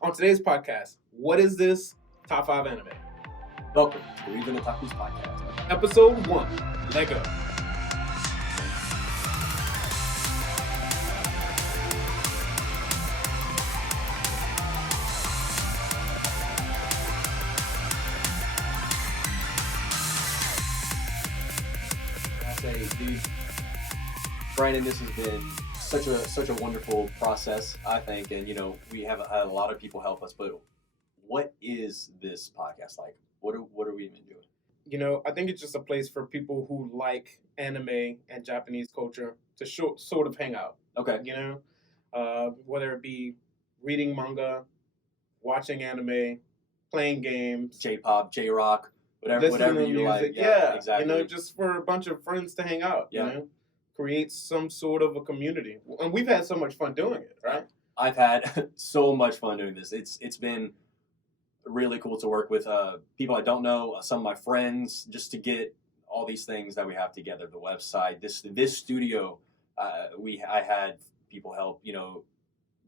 On today's podcast, what is this? Top 5 anime. Welcome to the Weebs Otakus podcast. Episode 1. Lego. I say, dude, Brandon, this has been such a wonderful process, I think, and we have had a lot of people help us. But what is this podcast like? What are we even doing? I think it's just a place for people who like anime and Japanese culture to sort of hang out. Okay. Whether it be reading manga, watching anime, playing games, J-pop, J-rock, whatever you music. like. Yeah, exactly. Just for a bunch of friends to hang out. Yeah. Create some sort of a community, and we've had so much fun doing it, right? I've had so much fun doing this. It's been really cool to work with people I don't know, some of my friends, just to get all these things that we have together. The website, this studio, I had people help,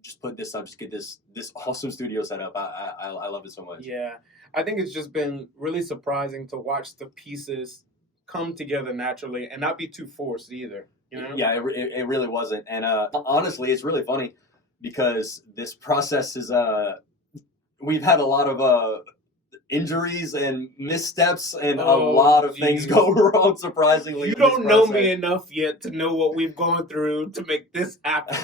just put this up, just get this awesome studio set up. I love it so much. Yeah, I think it's just been really surprising to watch the pieces come together naturally and not be too forced either. Yeah, it really wasn't. And honestly, it's really funny because this process is we've had a lot of injuries and missteps and a lot of things go wrong, surprisingly. You don't know me enough yet to know what we've gone through to make this happen.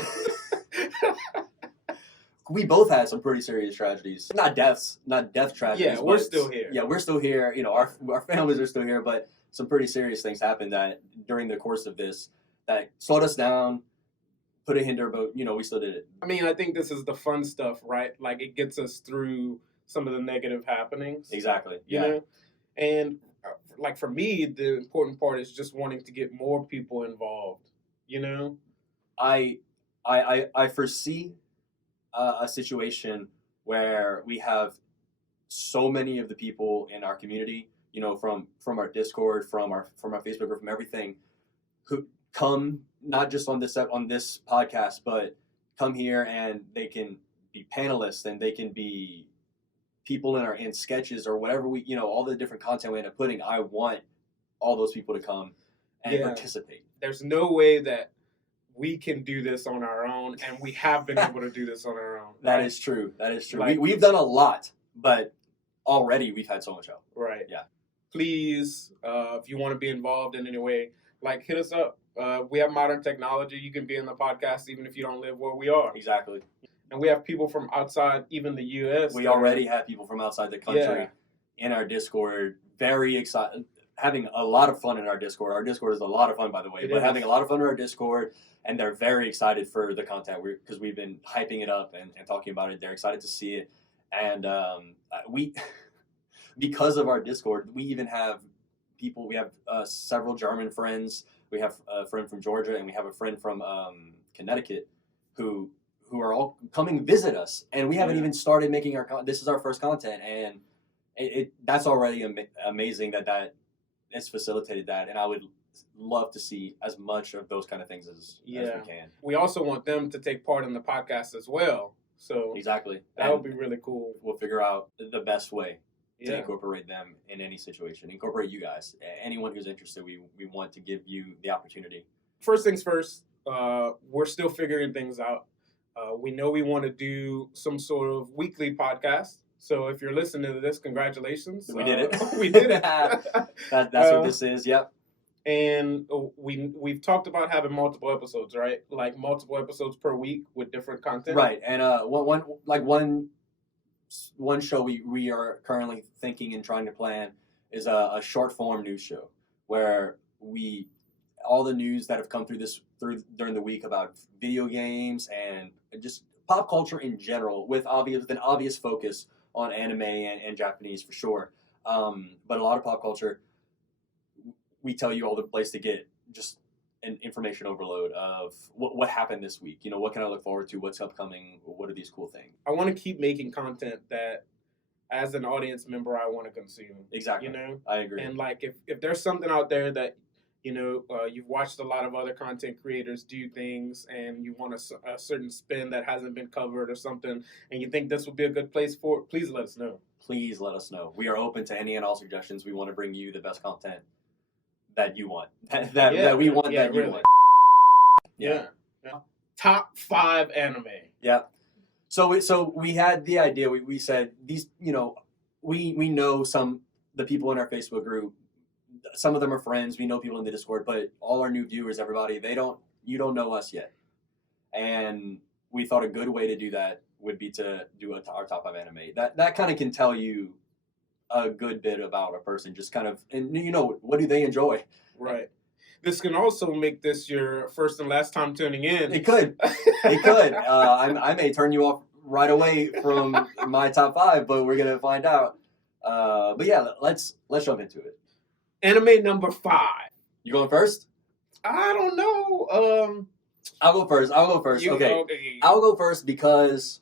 We both had some pretty serious tragedies. Not death tragedies. Yeah, we're still here. Yeah, we're still here. Our families are still here, but some pretty serious things happened that during the course of this that slowed us down, put a hinder, but we still did it. I mean, I think this is the fun stuff, right? Like, it gets us through some of the negative happenings. Exactly. And like, for me, the important part is just wanting to get more people involved. I foresee a situation where we have so many of the people in our community, from our Discord, from our Facebook, or from everything, who come not just on this podcast, but come here and they can be panelists and they can be people in sketches or whatever all the different content we end up putting. I want all those people to come and participate. There's no way that we can do this on our own, and we have been able to do this on our own. That is true. Like, we've done a lot, but already we've had so much help. Right. Yeah. Please, if you want to be involved in any way, hit us up. We have modern technology. You can be in the podcast even if you don't live where we are. Exactly. And we have people from outside, even the U.S. We already have people from outside the country in our Discord. Very excited. Having a lot of fun in our Discord. Our Discord is a lot of fun, by the way. Having a lot of fun in our Discord, and they're very excited for the content because we've been hyping it up and talking about it. They're excited to see it. And we, because of our Discord, we even have people. We have several German friends. We have a friend from Georgia, and we have a friend from Connecticut who are all coming visit us. And we haven't even started making this is our first content, and that's already amazing that it's facilitated that. And I would love to see as much of those kind of things as we can. We also want them to take part in the podcast as well. So exactly, that would be really cool. We'll figure out the best way to incorporate them in any situation. Incorporate you guys. Anyone who's interested, we want to give you the opportunity. First things first, we're still figuring things out. We know we want to do some sort of weekly podcast. So if you're listening to this, congratulations. We did it. We did it. That's what this is, yep. And we've talked about having multiple episodes, right? Like multiple episodes per week with different content. Right. And one show we are currently thinking and trying to plan is a short form news show where all the news that have come through during the week about video games and just pop culture in general, with an obvious focus on anime and Japanese for sure, but a lot of pop culture. We tell you all the place to get just an information overload of what happened this week. What can I look forward to? What's upcoming? What are these cool things? I want to keep making content that, as an audience member, I want to consume. Exactly. I agree. And if there's something out there that you've watched a lot of other content creators do things, and you want a certain spin that hasn't been covered or something, and you think this would be a good place for it, please let us know. Please let us know. We are open to any and all suggestions. We want to bring you the best content that you want. That we want, that you want. Yeah. Top 5 anime. Yeah. So we had the idea. We said these. We know the people in our Facebook group. Some of them are friends. We know people in the Discord, but all our new viewers, everybody, you don't know us yet. And we thought a good way to do that would be to do our top 5 anime. That kind of can tell you a good bit about a person, just kind of, and what do they enjoy? Right. This can also make this your first and last time tuning in. It could. I may turn you off right away from my top 5, but we're gonna find out. But yeah, let's jump into it. Anime number 5. You going first? I don't know. I'll go first. Okay. I'll go first because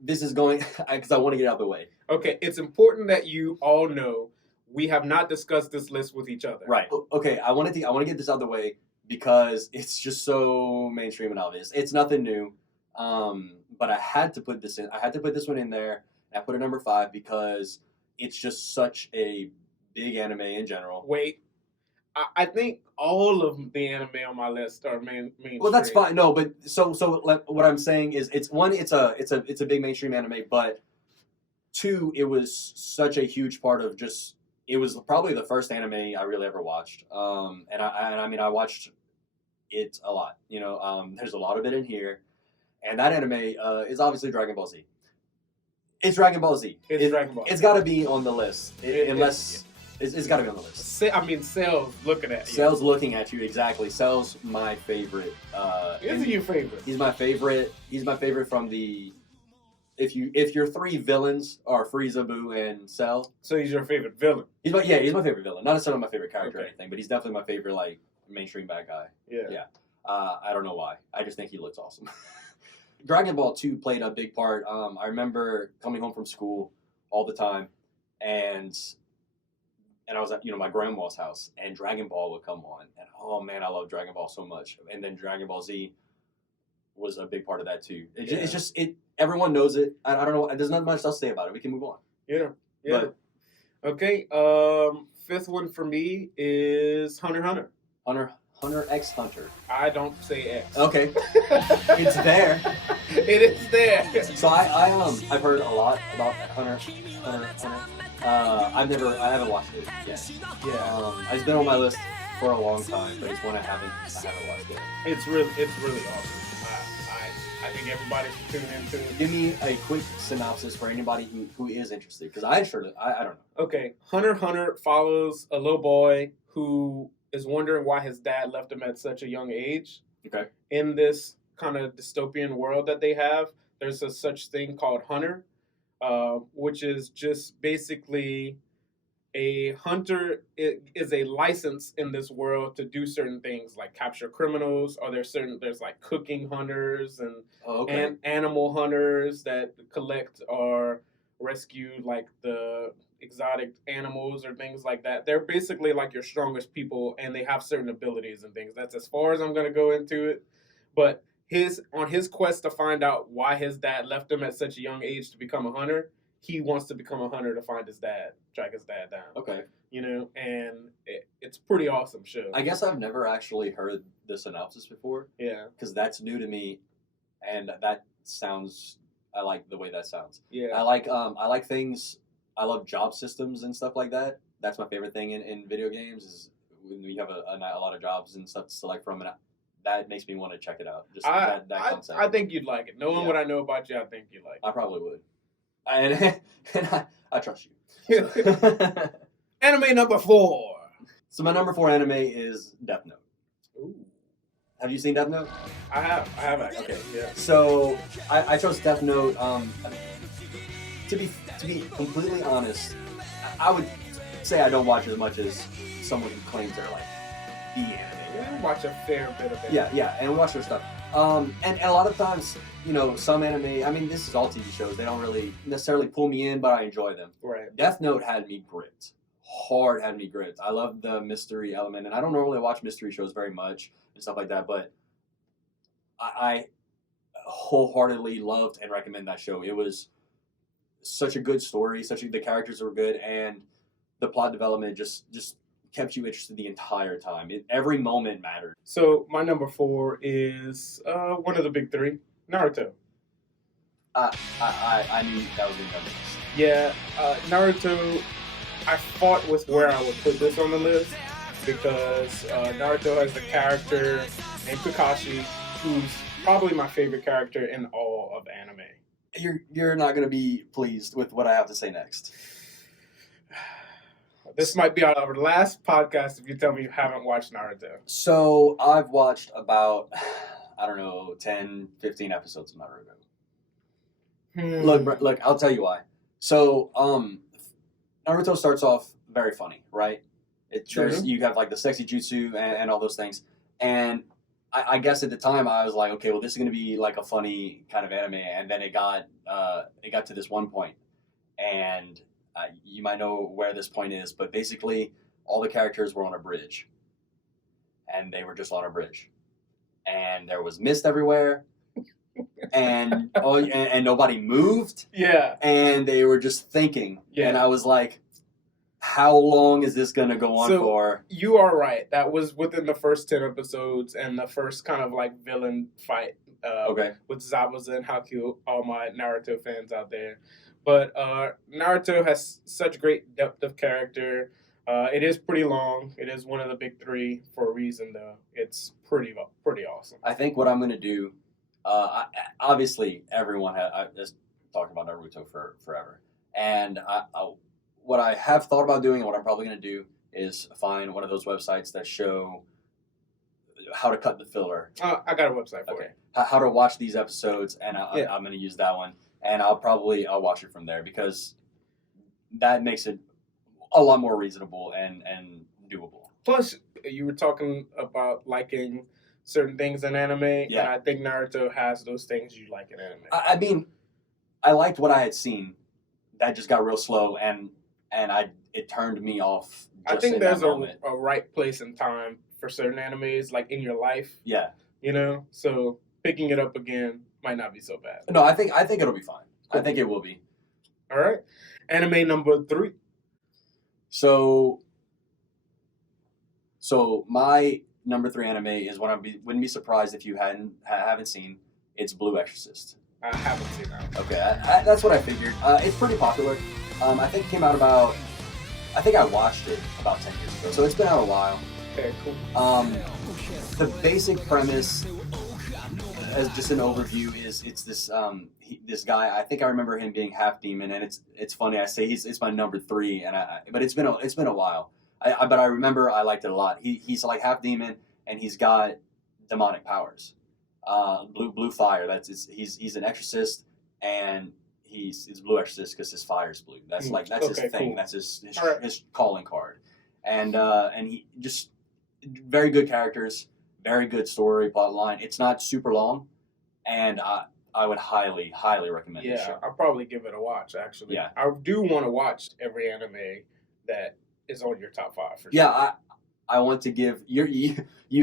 this is going because I want to get out of the way. Okay, it's important that you all know we have not discussed this list with each other. Right. Okay, I want to get this out of the way because it's just so mainstream and obvious. It's nothing new. But I had to put this in. I had to put this one in there. And I put it number 5 because it's just such a big anime in general. Wait. I think all of the anime on my list are mainstream. Well, that's fine. No, but so what I'm saying is, it's a big mainstream anime, but 2, it was such a huge part of just. It was probably the first anime I really ever watched. And I watched it a lot. There's a lot of it in here, and that anime is obviously Dragon Ball Z. It's Dragon Ball Z. Dragon Ball Z. It's got to be on the list, unless. It's got to be on the list. Cell's looking at you. Cell's looking at you, exactly. Cell's my favorite. Is he your favorite? He's my favorite. He's my favorite from the. If your 3 villains are Frieza, Boo, and Cell. So he's your favorite villain. He's my favorite villain. Not necessarily my favorite character or anything, but he's definitely my favorite mainstream bad guy. Yeah. I don't know why. I just think he looks awesome. Dragon Ball 2 played a big part. I remember coming home from school all the time, and I was at my grandma's house, and Dragon Ball would come on, and oh man, I love Dragon Ball so much. And then Dragon Ball Z was a big part of that too. It's just everyone knows it. I don't know. There's not much else to say about it. We can move on. Yeah. But, okay. 5th one for me is Hunter x Hunter. Hunter x Hunter. I don't say X. Okay. It's there. It is there. So I've heard a lot about Hunter. I haven't watched it yet. Yeah. It's been on my list for a long time, but it's one I haven't watched yet. It's really awesome. I think everybody should tune into it. Give me a quick synopsis for anybody who is interested, because I don't know. Okay, Hunter x Hunter follows a little boy who is wondering why his dad left him at such a young age. Okay. In this kind of dystopian world that they have, there's a such thing called Hunter, which is just basically a hunter is a license in this world to do certain things like capture criminals, or there's like cooking hunters and animal hunters that collect or rescue like the exotic animals or things like that. They're basically like your strongest people, and they have certain abilities and things. That's as far as I'm going to go into it. But on his quest to find out why his dad left him at such a young age to become a hunter, he wants to become a hunter to find his dad, track his dad down. Okay. And it's pretty awesome show. I guess I've never actually heard the synopsis before. Yeah. Because that's new to me, and I like the way that sounds. Yeah. I like things. I love job systems and stuff like that. That's my favorite thing in video games is when you have a lot of jobs and stuff to select from, and that makes me want to check it out. Just that concept. I think you'd like it. Knowing what I know about you, I think you'd like it. I probably would. And I trust you. Anime number 4. So my number 4 anime is Death Note. Ooh. Have you seen Death Note? I have actually. Okay. Yeah. So I chose Death Note. To be completely honest, I would say I don't watch as much as someone who claims they're like the anime. Yeah, I watch a fair bit of it. Yeah, and watch their stuff. And a lot of times, some anime, I mean, this is all TV shows, they don't really necessarily pull me in, but I enjoy them. Right. Death Note had me gripped hard had me gripped. I love the mystery element, and I don't normally watch mystery shows very much and stuff like that, but I wholeheartedly loved and recommend that show. It was such a good story, the characters were good, and the plot development just kept you interested the entire time. Every moment mattered. So my number 4 is one of the big 3, Naruto. I knew that was going to be on the list. Yeah, Naruto, I fought with where I would put this on the list because Naruto has the character named Kakashi, who's probably my favorite character in all of anime. You're not going to be pleased with what I have to say next. This might be our last podcast if you tell me you haven't watched Naruto. So I've watched about, 10, 15 episodes of Naruto. Look, I'll tell you why. So, Naruto starts off very funny, right? You have like the sexy jutsu and all those things. And I guess at the time I was like, okay, well, this is going to be like a funny kind of anime. And then it got to this one point, and you might know where this point is, but basically all the characters were on a bridge, and they were just on a bridge, and there was mist everywhere. And and nobody moved. Yeah. And they were just thinking. Yeah. And I was like, how long is this gonna go on for? You are right. That was within the first 10 episodes and the first kind of like villain fight with Zabuza and Haku, all my Naruto fans out there. But Naruto has such great depth of character. It is pretty long. It is one of the big 3 for a reason, though. It's pretty awesome. I think what I'm gonna do. Obviously, everyone has talked about Naruto for forever, and what I have thought about doing, and what I'm probably going to do, is find one of those websites that show how to cut the filler. I got a website for it. How to watch these episodes, and I'm going to use that one, and I'll watch it from there because that makes it a lot more reasonable and doable. Plus, you were talking about liking certain things in anime, and I think Naruto has those things you like in anime. I mean, I liked what I had seen. That just got real slow, and it turned me off. I think there's a right place and time for certain animes, like in your life. Yeah. So picking it up again might not be so bad. No, I think it'll be fine. Cool. I think it will be. All right. Anime number 3. So my number 3 anime is one I wouldn't be surprised if you haven't seen. It's Blue Exorcist. I haven't seen that. Okay, that's what I figured. It's pretty popular. I think it came out I think I watched it about 10 years ago, so it's been out a while. Okay, cool. The basic premise, as just an overview, is it's this this guy. I think I remember him being half demon, and it's funny. I say it's my number 3, but it's been a while. But I remember I liked it a lot. He's like half demon, and he's got demonic powers. Blue fire. He's an exorcist, and he's blue exorcist because his fire's blue. That's his thing. Cool. That's his calling card. And he just very good characters, very good story plot line. It's not super long, and I would highly recommend this show. I'll probably give it a watch. Actually, yeah. I do want to watch every anime that is on your top 5 for sure. Yeah, I want to give you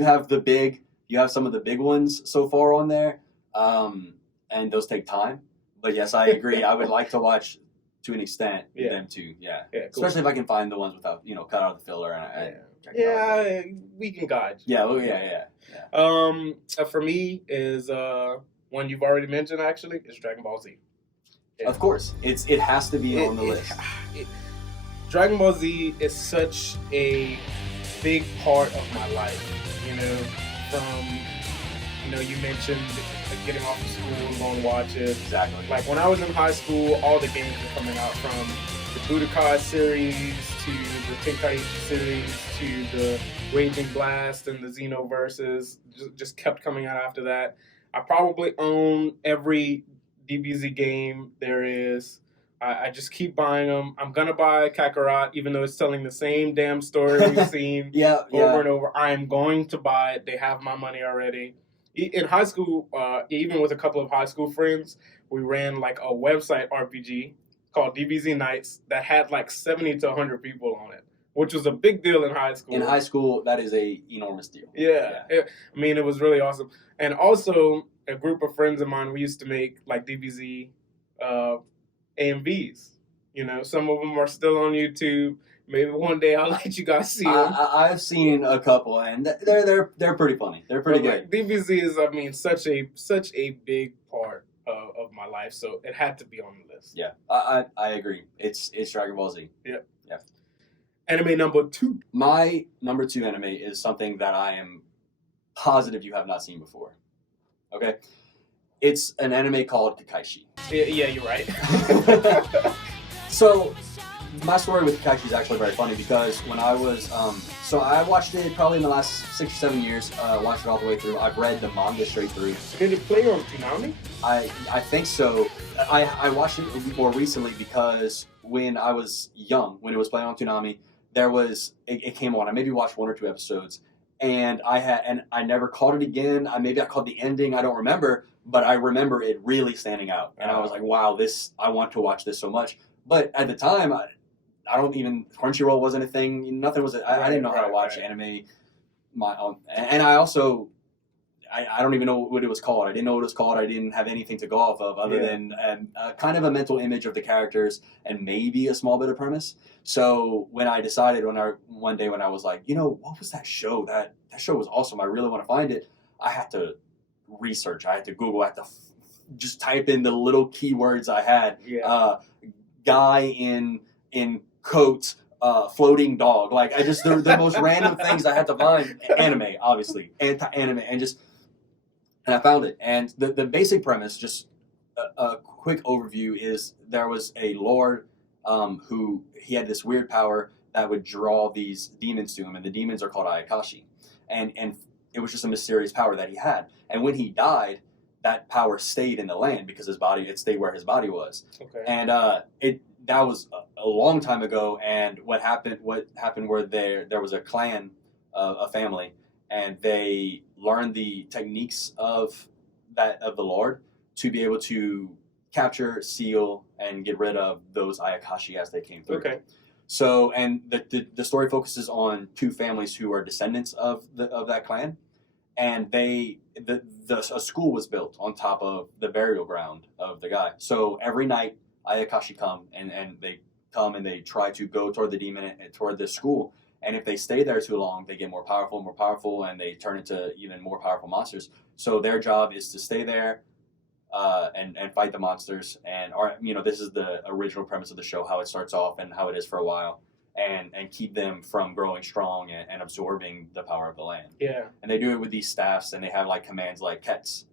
have some of the big ones so far on there, and those take time. But yes, I agree. I would like to watch to an extent them too. Yeah, cool. Especially if I can find the ones without cut out the filler and check it out. We can guide. Yeah. For me is one you've already mentioned. Actually, is Dragon Ball Z. Yeah. Of course, it has to be on the list. Dragon Ball Z is such a big part of my life, from, you mentioned getting off of school and going to watch it. Exactly. Like when I was in high school, all the games were coming out, from the Budokai series to the Tenkaichi series to the Raging Blast and the Xenoverses. Just kept coming out after that. I probably own every DBZ game there is. I just keep buying them. I'm going to buy Kakarot, even though it's telling the same damn story we've seen over and over. I am going to buy it. They have my money already. In high school, even with a couple of high school friends, we ran like a website RPG. called DBZ Nights that had like 70 to 100 people on it, which was a big deal in high school. In high school, that is a enormous deal. Yeah. I mean, it was really awesome. And also, a group of friends of mine, we used to make like DBZ AMVs. You know, some of them are still on YouTube. Maybe one day I'll let you guys see them. I've seen a couple, and they're pretty funny. They're pretty good. Like, DBZ is, I mean, such a big part of my life, so it had to be on the list. Yeah, I agree. It's Dragon Ball Z. Yeah. Yeah. Anime number 2. My number 2 anime is something that I am positive you have not seen before. Okay? It's an anime called Kakaishi. Yeah, you're right. So, my story with Kakaishi is actually very funny because when I was, so I watched it probably in the last 6 or 7 years, watched it all the way through. I've read the manga straight through. Did it play on Toonami? I think so. I watched it more recently because when I was young, when it was playing on Toonami, it came on. I maybe watched 1 or 2 episodes, and I never caught it again. I caught the ending. I don't remember, but I remember it really standing out, and I was like, wow, I want to watch this so much. But at the time, I don't even, Crunchyroll wasn't a thing. Nothing was. I didn't know how to watch anime. And I also, I don't even know what it was called. I didn't know what it was called. I didn't have anything to go off of other than kind of a mental image of the characters and maybe a small bit of premise. So when I decided one day when I was like, what was that show? That show was awesome. I really want to find it. I had to research. I had to Google. I had to just type in the little keywords I had. Yeah. Guy in coat, floating dog. Like the most random things I had to find. Anime, obviously, anime, and I found it. And the basic premise, just a quick overview, is there was a lord who he had this weird power that would draw these demons to him, and the demons are called Ayakashi, and it was just a mysterious power that he had. And when he died, that power stayed in the land because it stayed where his body was. Okay. And that was a long time ago. And what happened where there was a clan, a family, and they learned the techniques of the Lord to be able to capture, seal, and get rid of those Ayakashi as they came through. Okay. So, and the story focuses on 2 families who are descendants of that clan, and a school was built on top of the burial ground of the guy. So every night, Ayakashi come and they come and they try to go toward the demon and toward the school. And if they stay there too long, they get more powerful, and they turn into even more powerful monsters. So their job is to stay there and fight the monsters. And this is the original premise of the show, how it starts off and how it is for a while. And keep them from growing strong and absorbing the power of the land. Yeah. And they do it with these staffs, and they have like commands like Kets,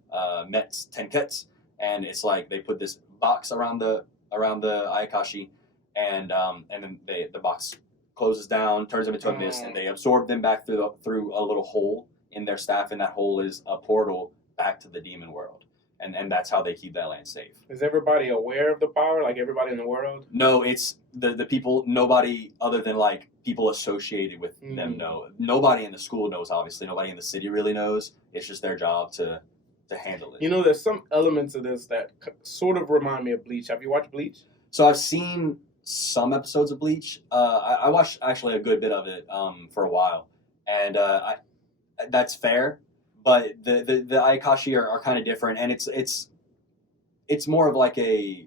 Mets, Tenkets, and it's like they put this box around the Ayakashi, and then the box closes down, turns them into a mist, and they absorb them back through a little hole in their staff, and that hole is a portal back to the demon world. And that's how they keep that land safe. Is everybody aware of the power? Like everybody in the world? No, it's the people. Nobody other than like people associated with them know. Nobody in the school knows. Obviously, nobody in the city really knows. It's just their job to handle it. There's some elements of this that sort of remind me of Bleach. Have you watched Bleach? So I've seen some episodes of Bleach. I watched actually a good bit of it for a while, and that's fair. But the Ayakashi are kind of different, and it's more of like I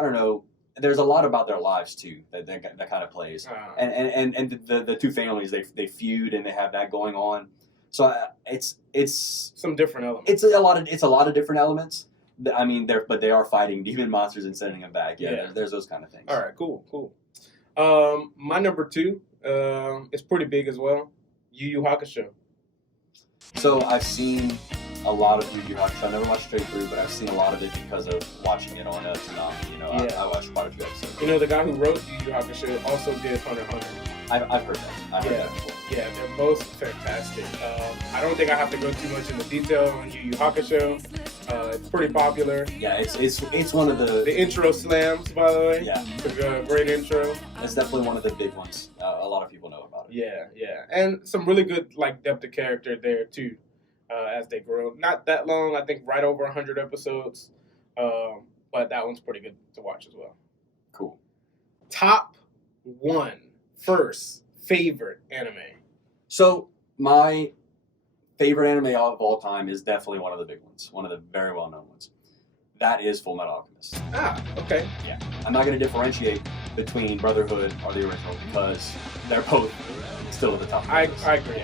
don't know. There's a lot about their lives too that kind of plays, and the 2 families they feud and they have that going on. So it's some different elements. It's a lot of different elements. I mean, they are fighting demon monsters and sending them back. Yeah. There's those kind of things. All right, cool. My number 2 is pretty big as well. Yu Yu Hakusho. So I've seen a lot of Yu Yu Hakusho. I never watched straight through, but I've seen a lot of it because of watching it on Toonami. I watched quite a few episodes. The guy who wrote Yu Yu Hakusho also did Hunter x Hunter. I've heard that. I've heard that before. Yeah, they're both fantastic. I don't think I have to go too much into detail on Yu Yu Hakusho. It's pretty popular. Yeah, it's one of the intro slams, by the way. Yeah, it's a great intro. It's definitely one of the big ones. A lot of people know about it. Yeah, and some really good depth of character there too, as they grow. Not that long, I think right over 100 episodes, but that one's pretty good to watch as well. Cool. Top one, first favorite anime. So my favorite anime of all time is definitely one of the big ones, one of the very well-known ones. That is Full Metal Alchemist. Okay. Yeah. I'm not going to differentiate between Brotherhood or the original because they're both still at the top. I agree.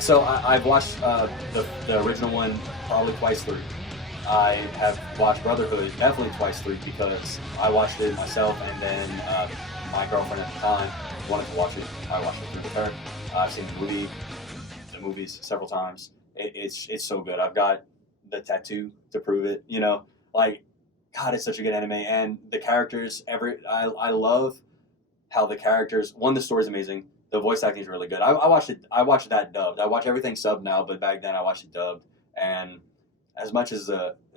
So I've watched the original one probably twice through. I have watched Brotherhood definitely twice through because I watched it myself, and then my girlfriend at the time wanted to watch it. I watched it through with her. I've seen the movies several times. It's so good. I've got the tattoo to prove it. You know, like, God, it's such a good anime, and the characters. I love how the characters. One, the story's amazing. The voice acting is really good. I watched it. I watched that dubbed. I watch everything subbed now, but back then I watched it dubbed. And as much as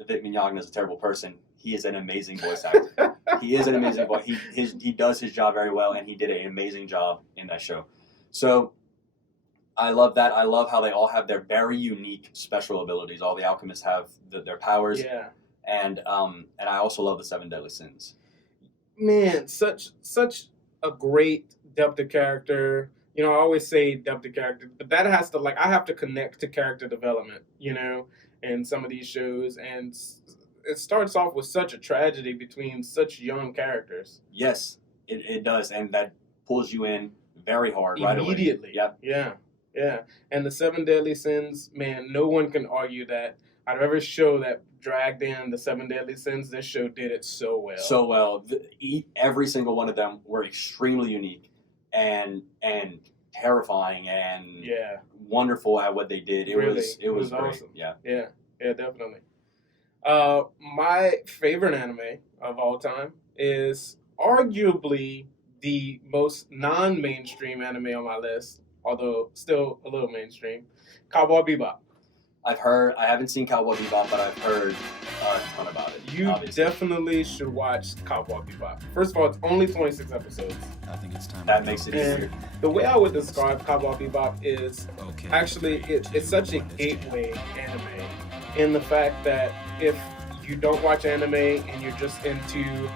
Vic Mignogna is a terrible person, he is an amazing voice actor. He is an amazing voice. He does his job very well, and he did an amazing job in that show. So I love that. I love how they all have their very unique special abilities. All the alchemists have their powers. Yeah. And I also love the 7 Deadly Sins. Man, such a great depth of character. You know, I always say depth of character, but that has to, like, I have to connect to character development, you know, in some of these shows. And it starts off with such a tragedy between such young characters. Yes, it does. And that pulls you in very hard right away. Immediately. Yep. Yeah. And the 7 Deadly Sins, man, no one can argue that. Out of every show that dragged in the 7 Deadly Sins, this show did it so well. So well. Every single one of them were extremely unique and terrifying and wonderful at what they did. It was great. Awesome. Yeah, definitely. My favorite anime of all time is arguably the most non-mainstream anime on my list, although still a little mainstream, Cowboy Bebop. I haven't seen Cowboy Bebop, but I've heard a ton about it. You obviously. definitely should watch Cowboy Bebop. First of all, it's only 26 episodes. I think it's time. That makes it easier. The way I would describe Cowboy Bebop is actually it's such a gateway anime in the fact that if you don't watch anime and you're just into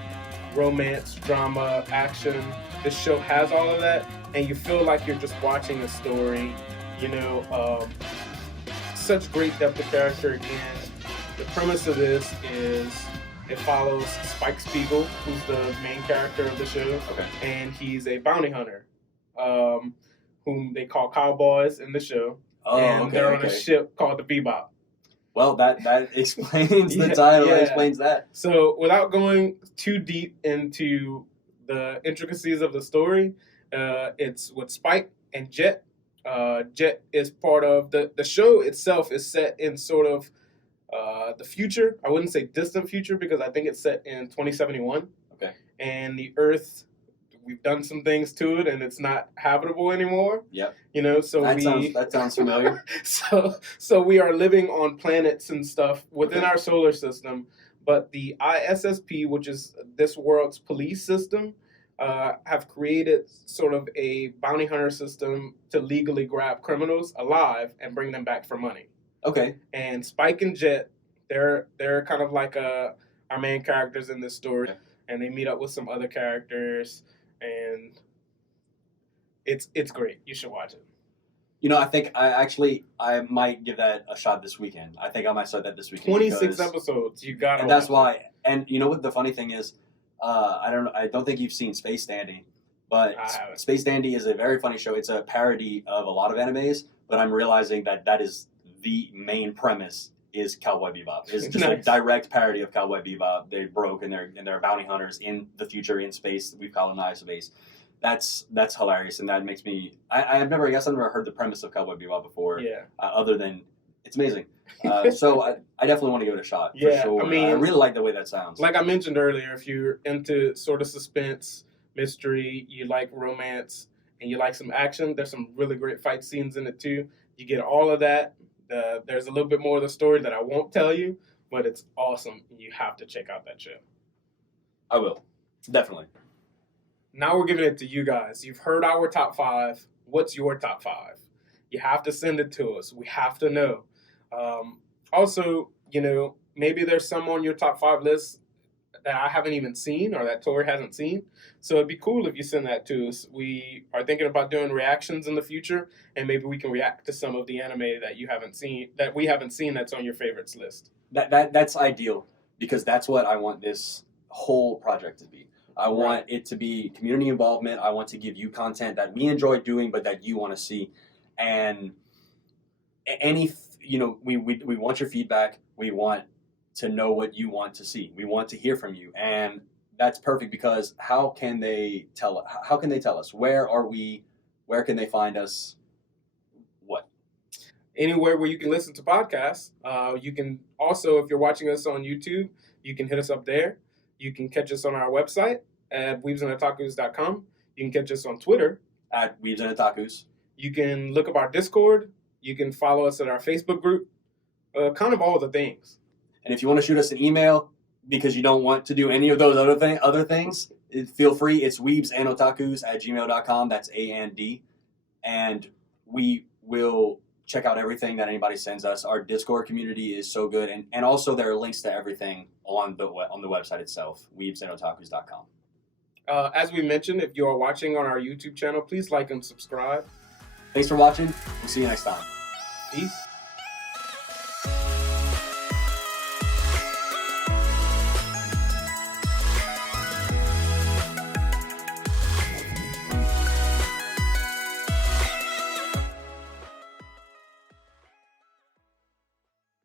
romance, drama, action, this show has all of that, and you feel like you're just watching a story, you know. Such great depth of character again. The premise of this is it follows Spike Spiegel, who's the main character of the show, and he's a bounty hunter, whom they call cowboys in the show, and they're on a ship called the Bebop. Well, that explains the title. That explains that. So, without going too deep into the intricacies of the story, it's with Spike and Jet. Jet is part of the show itself is set in sort of the future. I wouldn't say distant future because I think it's set in 2071. Okay. And the Earth, we've done some things to it, and it's not habitable anymore. Yep. You know, so that sounds familiar. so we are living on planets and stuff within our solar system, but the ISSP, which is this world's police system, have created sort of a bounty hunter system to legally grab criminals alive and bring them back for money. Okay. And Spike and Jet, they're kind of like our main characters in this story, and they meet up with some other characters, and it's great. You should watch it. You know, I think I might give that a shot this weekend. I think I might start that this weekend. 26 episodes. You got it. And that's why. And you know what the funny thing is? I don't think you've seen Space Dandy, but Space Dandy is a very funny show. It's a parody of a lot of animes, but I'm realizing that is the main premise is Cowboy Bebop. It's just a direct parody of Cowboy Bebop. They're broke and they're bounty hunters in the future in space. We've colonized space. That's hilarious, and that makes me. I've never heard the premise of Cowboy Bebop before. Yeah. Other than it's amazing. So I definitely want to give it a shot. Yeah, for sure. I mean, I really like the way that sounds. Like I mentioned earlier, if you're into sort of suspense, mystery, you like romance, and you like some action, there's some really great fight scenes in it too. You get all of that. There's a little bit more of the story that I won't tell you, but it's awesome. You have to check out that show. I will. Definitely. Now we're giving it to you guys. You've heard our top 5. What's your top 5? You have to send it to us. We have to know. Also, you know, maybe there's some on your top 5 list that I haven't even seen or that Tori hasn't seen. So it'd be cool if you send that to us. We are thinking about doing reactions in the future, and maybe we can react to some of the anime that you haven't seen, that we haven't seen, that's on your favorites list. That's ideal, because that's what I want this whole project to be. I want it to be community involvement. I want to give you content that we enjoy doing, but that you want to see. And we want your feedback. We want to know what you want to see. We want to hear from you, and that's perfect, because how can they tell us where are we? Where can they find us? What? Anywhere where you can listen to podcasts. You can also, if you're watching us on YouTube, you can hit us up there. You can catch us on our website at weebsotakus.com. You can catch us on Twitter at Weebs Otakus. You can look up our Discord. You can follow us at our Facebook group. Kind of all the things. And if you want to shoot us an email because you don't want to do any of those other things, feel free. It's weebsandotakus@gmail.com. That's A&D. And we will check out everything that anybody sends us. Our Discord community is so good. And also there are links to everything on the website itself, weebsandotakus.com. As we mentioned, if you are watching on our YouTube channel, please like and subscribe. Thanks for watching. We'll see you next time. Peace.